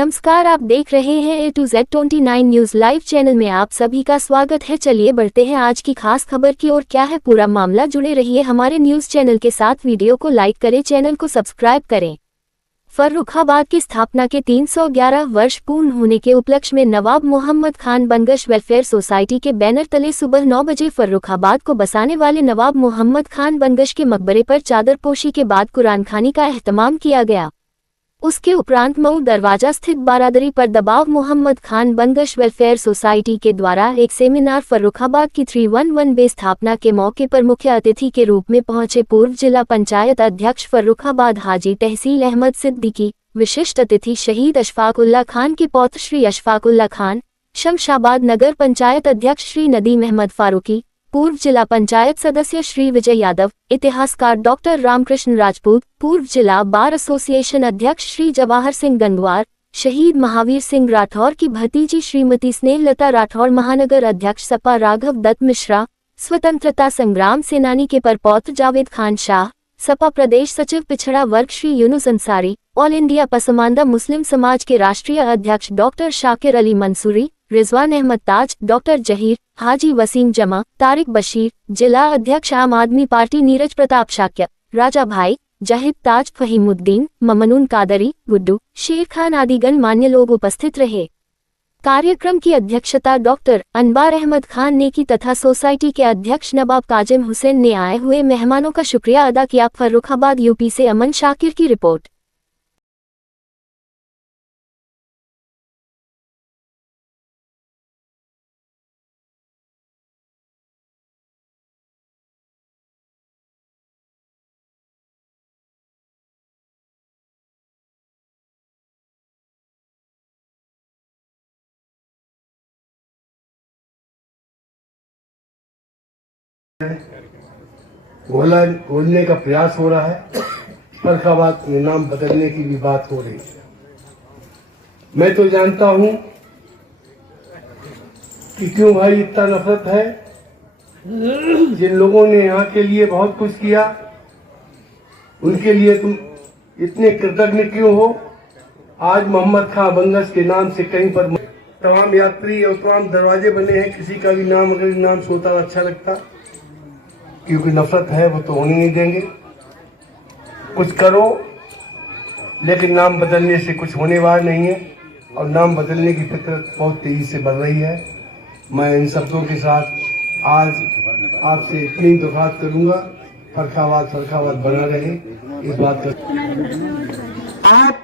नमस्कार, आप देख रहे हैं A to Z 29 news live channel में आप सभी का स्वागत है। चलिए बढ़ते हैं आज की खास खबर की ओर। क्या है पूरा मामला, जुड़े रहिए हमारे न्यूज चैनल के साथ। वीडियो को लाइक करें, चैनल को सब्सक्राइब करें। फर्रुखाबाद की स्थापना के 311 वर्ष पूर्ण होने के उपलक्ष्य में नवाब मोहम्मद खान बनगश वेलफेयर सोसाइटी के बैनर तले सुबह 9 बजे फर्रुखाबाद को बसाने वाले नवाब मोहम्मद खान बनगश के मकबरे पर चादरपोशी के बाद कुरान खानी का एहतमाम किया गया। उसके उपरांत मऊ दरवाजा स्थित बारादरी पर दबाव मोहम्मद खान बनगश वेलफेयर सोसाइटी के द्वारा एक सेमिनार फर्रुखाबाद की 311 बे स्थापना के मौके पर मुख्य अतिथि के रूप में पहुंचे पूर्व जिला पंचायत अध्यक्ष फर्रुखाबाद हाजी तहसील अहमद सिद्दीकी, विशिष्ट अतिथि शहीद अशफाकुल्ला खान के पौत्र श्री अशफाकुल्ला खान, शमशाबाद नगर पंचायत अध्यक्ष श्री नदीम अहमद फारूकी, पूर्व जिला पंचायत सदस्य श्री विजय यादव, इतिहासकार डॉक्टर रामकृष्ण राजपूत, पूर्व जिला बार एसोसिएशन अध्यक्ष श्री जवाहर सिंह गंगवार, शहीद महावीर सिंह राठौर की भतीजी श्रीमती स्नेहलता राठौर, महानगर अध्यक्ष सपा राघव दत्त मिश्रा, स्वतंत्रता संग्राम सेनानी के परपौत्र जावेद खान शाह, सपा प्रदेश सचिव पिछड़ा वर्ग श्री यूनुस अंसारी, ऑल इंडिया पसमानदा मुस्लिम समाज के राष्ट्रीय अध्यक्ष डॉक्टर शाकिर अली मंसूरी, रिजवान अहमद ताज, डॉक्टर जहीर, हाजी वसीम जमा, तारिक बशीर, जिला अध्यक्ष आम आदमी पार्टी नीरज प्रताप शाक्य, राजा भाई, जाहिद ताज, फहीमुद्दीन, ममनून कादरी, गुड्डू, शेर खान आदि गणमान्य लोग उपस्थित रहे। कार्यक्रम की अध्यक्षता डॉक्टर अनबार अहमद खान ने की तथा सोसाइटी के अध्यक्ष नवाब काजिम हुसैन ने आए हुए मेहमानों का शुक्रिया अदा किया। फर्रुखाबाद यूपी से अमन शाकिर की रिपोर्ट। बोलने का प्रयास हो रहा है। फर्रुखाबाद में नाम बदलने की भी बात हो रही है। मैं तो जानता हूं कि क्यों भाई इतना नफरत है। जिन लोगों ने यहाँ के लिए बहुत कुछ किया, उनके लिए तुम इतने कृतज्ञ क्यों हो। आज मोहम्मद खान बनगश के नाम से कहीं पर तमाम यात्री और तमाम दरवाजे बने हैं। किसी का भी नाम अगर नाम से होता अच्छा लगता, क्योंकि नफरत है वो तो होने नहीं देंगे। कुछ करो, लेकिन नाम बदलने से कुछ होने वाला नहीं है और नाम बदलने की फितरत बहुत तेजी से बढ़ रही है। मैं इन शब्दों के साथ आज आपसे इतनी दरख्वास्त करूंगा, फर्रुखाबाद बना रहे। इस बात का आप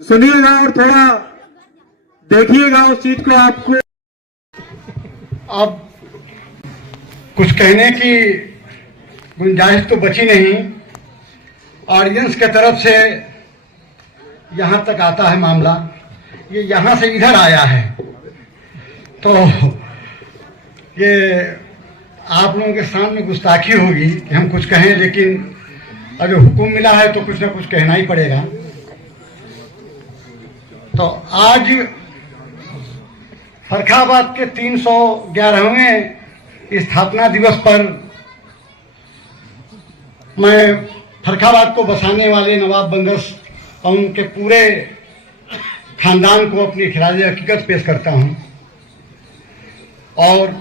सुनिएगा और थोड़ा देखिएगा उस चीज को। आपको अब कुछ कहने की गुंजाइश तो बची नहीं। ऑडियंस के तरफ से यहाँ तक आता है मामला, ये यहाँ से इधर आया है, तो ये आप लोगों के सामने गुस्ताखी होगी कि हम कुछ कहें, लेकिन अगर हुक्म मिला है तो कुछ ना कुछ कहना ही पड़ेगा। तो आज फर्रुखाबाद के 311वें स्थापना दिवस पर मैं फर्रुखाबाद को बसाने वाले नवाब बनगश और उनके पूरे खानदान को अपनी खिराज हकीकत पेश करता हूं और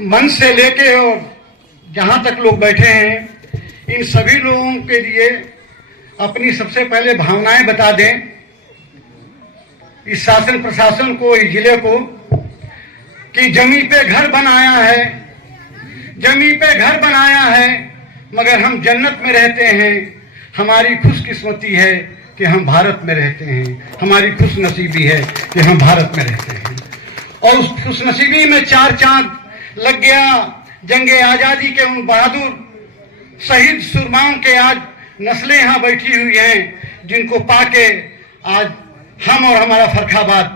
मन से लेके और जहां तक लोग बैठे हैं, इन सभी लोगों के लिए अपनी सबसे पहले भावनाएं बता दें। इस शासन प्रशासन को, इस जिले को, कि जमी पे घर बनाया है, जमी पे घर बनाया है, मगर हम जन्नत में रहते हैं। हमारी खुशकिस्मती है कि हम भारत में रहते हैं, हमारी खुशनसीबी है कि हम भारत में रहते हैं। और उस खुशनसीबी में 4 चांद लग गया। जंगे आजादी के उन बहादुर शहीद सुरमाओं के आज नस्लें यहाँ बैठी हुई हैं, जिनको पाके आज हम और हमारा फर्रुखाबाद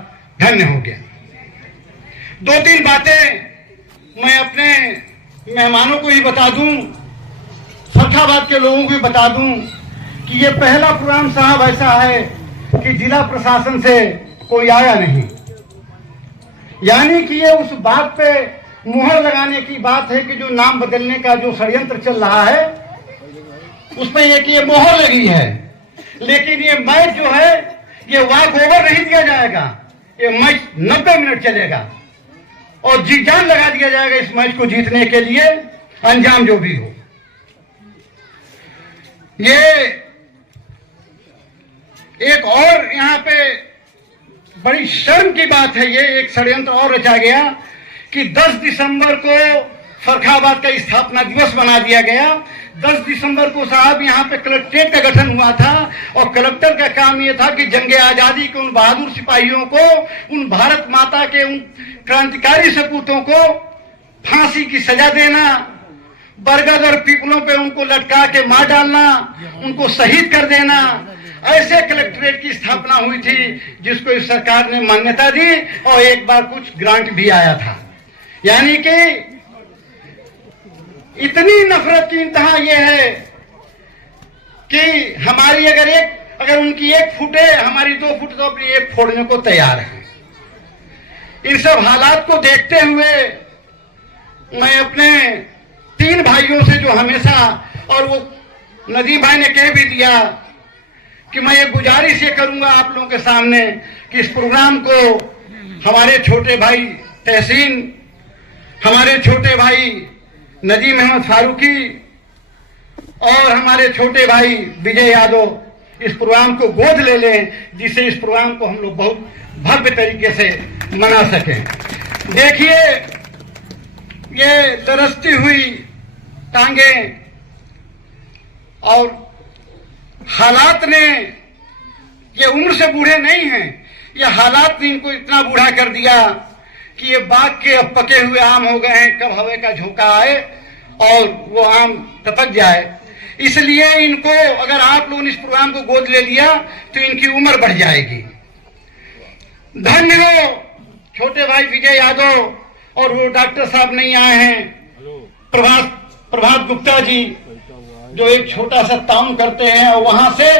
धन्य हो गया। 2-3 बातें मैं अपने मेहमानों को ही बता दूं, फर्रुखाबाद के लोगों को भी बता दूं कि ये पहला प्रोग्राम साहब ऐसा है कि जिला प्रशासन से कोई आया नहीं। यानी कि ये उस बात पे मुहर लगाने की बात है कि जो नाम बदलने का जो षड्यंत्र चल रहा है, उसमें ये कि ये मोहर लगी है, लेकिन ये मैच जो है ये वॉक ओवर नहीं दिया जाएगा, ये मैच 90 मिनट चलेगा और जी जान लगा दिया जाएगा इस मैच को जीतने के लिए, अंजाम जो भी हो। ये एक और यहाँ पे बड़ी शर्म की बात है, ये एक षड्यंत्र और रचा गया कि 10 दिसंबर को फर्रुखाबाद का स्थापना दिवस बना दिया गया। 10 दिसंबर को साहब यहाँ पे कलेक्ट्रेट का गठन हुआ था और कलेक्टर का काम ये था कि जंगे आजादी के उन बहादुर सिपाहियों को, उन भारत माता के उन क्रांतिकारी सपूतों को फांसी की सजा देना, बरगद और पीपलों पे उनको लटका के मार डालना, उनको शहीद कर देना। ऐसे कलेक्ट्रेट की स्थापना हुई थी जिसको इस सरकार ने मान्यता दी और एक बार कुछ ग्रांट भी आया था। यानी कि इतनी नफरत की इंतहा ये है कि हमारी अगर उनकी 1 फुट है, हमारी 2 फुट तो अपनी 1 फोड़ने को तैयार है। इन सब हालात को देखते हुए मैं अपने 3 भाइयों से जो हमेशा, और वो नदीम भाई ने कह भी दिया कि मैं ये गुजारिश ये करूंगा आप लोगों के सामने कि इस प्रोग्राम को हमारे छोटे भाई तहसीन, हमारे छोटे भाई नदीम अहमद फारूकी और हमारे छोटे भाई विजय यादव इस प्रोग्राम को गोद ले लें, जिससे इस प्रोग्राम को हम लोग बहुत भव्य तरीके से मना सकें। देखिए, ये तरसती हुई टांगें और हालात ने, ये उम्र से बूढ़े नहीं हैं, ये हालात ने इनको इतना बूढ़ा कर दिया कि ये बाग के अब पके हुए आम हो गए हैं, कब हवा का झोंका आए और वो आम टपक जाए। इसलिए इनको, अगर आप लोगों ने इस प्रोग्राम को गोद ले लिया तो इनकी उम्र बढ़ जाएगी। धन्य हो छोटे भाई विजय यादव, और वो डॉक्टर साहब नहीं आए हैं, प्रभात गुप्ता जी, जो एक छोटा सा टाउन करते हैं और वहां से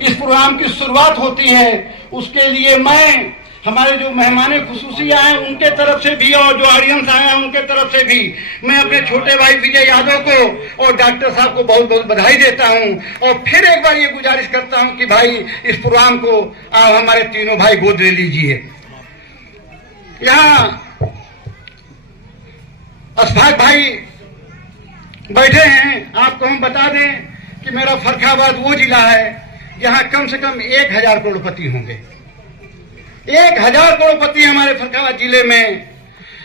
इस प्रोग्राम की शुरुआत होती है। उसके लिए मैं, हमारे जो मेहमान खुसूसी आए उनके तरफ से भी और जो ऑडियंस आए हैं उनके तरफ से भी मैं अपने छोटे भाई विजय यादव को और डॉक्टर साहब को बहुत बहुत बधाई देता हूं। और फिर एक बार ये गुजारिश करता हूं कि भाई इस प्रोग्राम को आप हमारे तीनों भाई गोद ले लीजिए। यहाँ अशफाक भाई बैठे हैं, आपको हम बता दें कि मेरा फर्रुखाबाद वो जिला है जहां कम से कम 1000 करोड़पति होंगे। 1000 करोड़पति हमारे फर्रुखाबाद जिले में।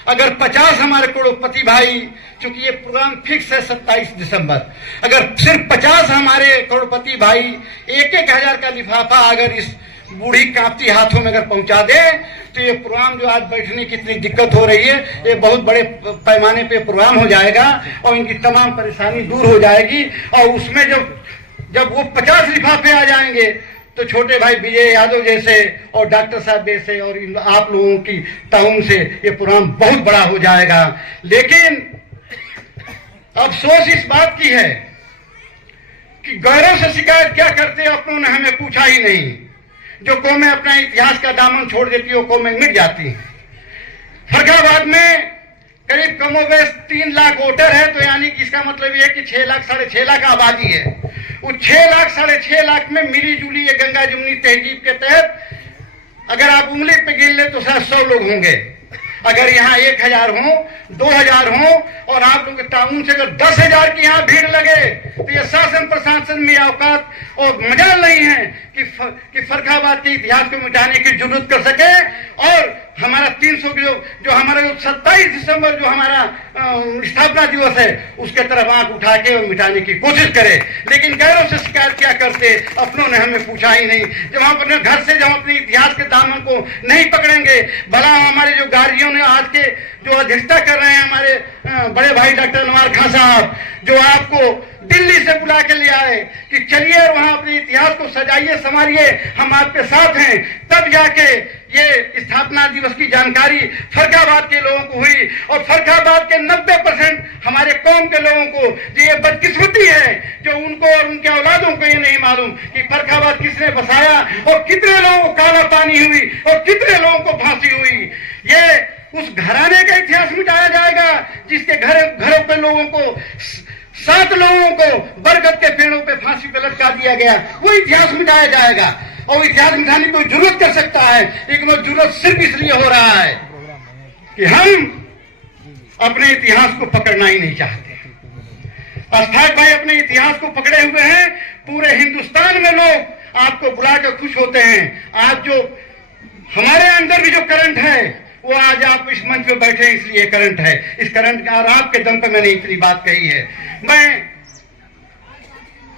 अगर 50 हमारे करोड़पति भाई, क्योंकि ये प्रोग्राम फिक्स है 27 दिसंबर, अगर सिर्फ 50 हमारे करोड़पति भाई 1-1 हजार का लिफाफा अगर इस बूढ़ी कांपती हाथों में अगर पहुंचा दे तो ये प्रोग्राम जो आज बैठने की इतनी दिक्कत हो रही है, ये बहुत बड़े पैमाने पे प्रोग्राम हो जाएगा और इनकी तमाम परेशानी दूर हो जाएगी। और उसमें जब वो 50 लिफाफे आ जाएंगे तो छोटे भाई विजय यादव जैसे और डॉक्टर साहब जैसे और आप लोगों की ताउन से ये प्रोग्राम बहुत बड़ा हो जाएगा। लेकिन अफसोस इस बात की है कि गौरव से शिकायत क्या करते अपनों ने हमें पूछा ही नहीं। जो कौमें अपना इतिहास का दामन छोड़ देती है वो कौमें मिट जाती हैं। फर्रुखाबाद में करीब कमोबेश 3 लाख वोटर है, तो यानी कि इसका मतलब ये है कि 6 लाख 6.5 लाख आबादी है। उस 6 लाख 6.5 लाख में मिली जुली ये गंगा जमुनी तहजीब के तहत अगर आप उंगली पे गिन ले तो शायद 100 लोग होंगे। अगर यहाँ 1000 हो, 2000 हो और आप लोग के टाउन से अगर 10,000 की यहाँ भीड़ लगे तो ये शासन प्रशासन में औकात और मजाल नहीं है कि फर्रुखाबाद के इतिहास को मिटाने की जरूरत कर सके। और हमारा 300 जो हमारा 27 दिसंबर जो हमारा स्थापना दिवस है उसके तरफ आंख उठा के और मिटाने की कोशिश करे। लेकिन गैरों से शिकायत क्या करते, अपनों ने हमें पूछा ही नहीं। जब हम अपने घर से जब अपने इतिहास के दामन को नहीं पकड़ेंगे, भला हमारे जो गार्जियन ने आज के जो अध्यक्षता कर रहे हैं हमारे बड़े भाई डॉक्टर नवार खां साहब, जो आपको दिल्ली से बुला के ले आए कि चलिए और वहां अपने इतिहास को सजाइए संवारिए, हम आपके साथ हैं, तब जाके ये स्थापना दिवस की जानकारी फर्रुखाबाद के लोगों को हुई। और फर्रुखाबाद के 90% हमारे कौम के लोगों को ये बदकिस्मती है जो उनको और उनके औलादों को ये नहीं मालूम कि फर्रुखाबाद किसने बसाया और कितने लोगों को काला पानी हुई और कितने लोगों को फांसी हुई। ये उस घराने का इतिहास मिटाया जाएगा जिसके घरों पे लोगों को 7 लोगों को बरगद के पेड़ों पे फांसी पे लटका दिया गया, वो इतिहास मिटाया जाएगा। और इतिहास मिटाने की कोई जरूरत कर सकता है, लेकिन वो जरूरत सिर्फ इसलिए हो रहा है कि हम अपने इतिहास को पकड़ना ही नहीं चाहते। अशफाक भाई अपने इतिहास को पकड़े हुए हैं। पूरे हिंदुस्तान में लोग आपको बुलाकर खुश होते हैं। आज जो हमारे अंदर भी जो करंट है वो आज आप इस मंच पे बैठे हैं इसलिए करंट है। इस करंट का और आपके दम पे मैंने इतनी बात कही है। मैं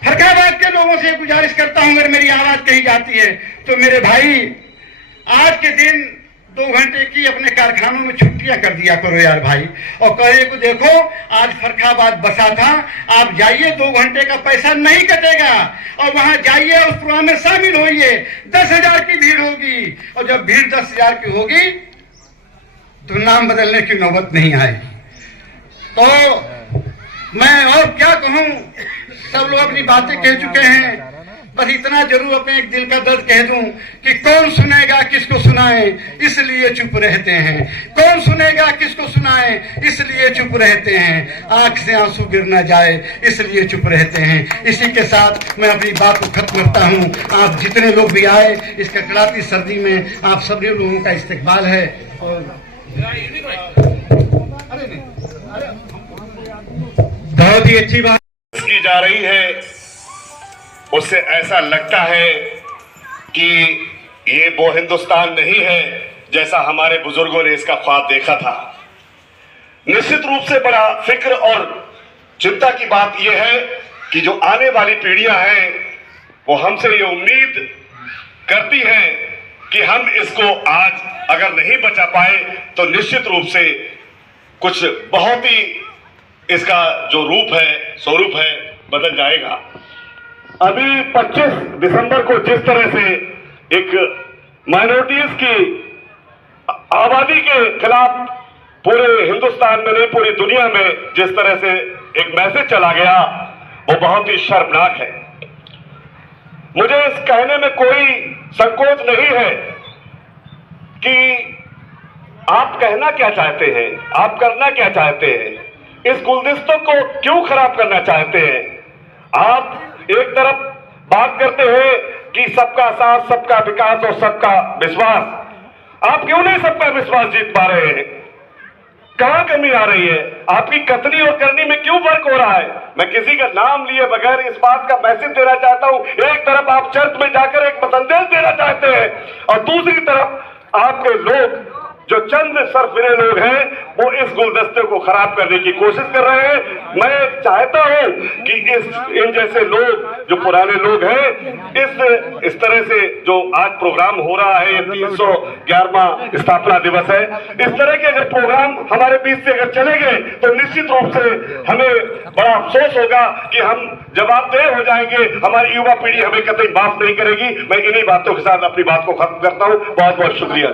फरखाबाद के लोगों से गुजारिश करता हूं, अगर मेरी आवाज कही जाती है तो मेरे भाई आज के दिन 2 घंटे की अपने कारखानों में छुट्टियां कर दिया करो यार भाई, और कहे को देखो आज फरखाबाद बसा था, आप जाइए 2 घंटे का पैसा नहीं कटेगा और वहां जाइए उस प्रोग्राम में शामिल होइए। 10,000 की भीड़ होगी और जब भीड़ 10,000 की होगी तो नाम बदलने की नौबत नहीं आएगी। तो मैं और क्या कहूं, सब लोग अपनी बातें कह चुके हैं। बस इतना जरूर अपने एक दिल का दर्द कह दूं कि कौन सुनेगा किसको सुनाए, इसलिए चुप रहते हैं। कौन सुनेगा किसको सुनाए, इसलिए चुप रहते हैं। आंख से आंसू गिर ना जाए, इसलिए चुप रहते हैं। इसी के साथ मैं अपनी बात को खत्म करता हूं। आप जितने लोग भी आए, इस कड़कड़ाती सर्दी में आप सभी लोगों का इस्तकबाल है। और बहुत ही अच्छी बात की जा रही है, उससे ऐसा लगता है कि ये वो हिंदुस्तान नहीं है जैसा हमारे बुजुर्गों ने इसका ख्वाब देखा था। निश्चित रूप से बड़ा फिक्र और चिंता की बात यह है कि जो आने वाली पीढ़ियां हैं वो हमसे ये उम्मीद करती हैं कि हम इसको आज अगर नहीं बचा पाए तो निश्चित रूप से कुछ बहुत ही इसका जो रूप है, स्वरूप है, बदल जाएगा। अभी 25 दिसंबर को जिस तरह से एक माइनॉरिटीज की आबादी के खिलाफ पूरे हिंदुस्तान में नहीं पूरी दुनिया में जिस तरह से एक मैसेज चला गया वो बहुत ही शर्मनाक है। मुझे इस कहने में कोई संकोच नहीं है कि आप कहना क्या चाहते हैं, आप करना क्या चाहते हैं, इस गुलदस्ते को क्यों खराब करना चाहते हैं। आप एक तरफ बात करते हैं कि सबका साथ, सबका विकास और सबका विश्वास। आप क्यों नहीं सबका विश्वास जीत पा रहे हैं? कहां कमी आ रही है? आपकी कथनी और करनी में क्यों फर्क हो रहा है? मैं किसी का नाम लिए बगैर इस बात का मैसेज देना चाहता हूं। एक तरफ आप चर्च में जाकर एक संदेश देना चाहते हैं और दूसरी तरफ आपके लोग जो चंद सरफिरे लोग हैं वो इस गुलदस्ते को खराब करने की कोशिश कर रहे हैं। मैं चाहता हूं कि इन जैसे लोग जो पुराने लोग हैं इस तरह से जो आज प्रोग्राम हो रहा है, 311वां स्थापना दिवस है, इस तरह के अगर प्रोग्राम हमारे बीच से अगर चले गए तो निश्चित रूप से हमें बड़ा अफसोस होगा कि हम जवाबदेह हो जाएंगे। हमारी युवा पीढ़ी हमें कतई माफ नहीं करेगी। मैं इन्हीं बातों के साथ अपनी बात को खत्म करता हूं। बहुत बहुत शुक्रिया।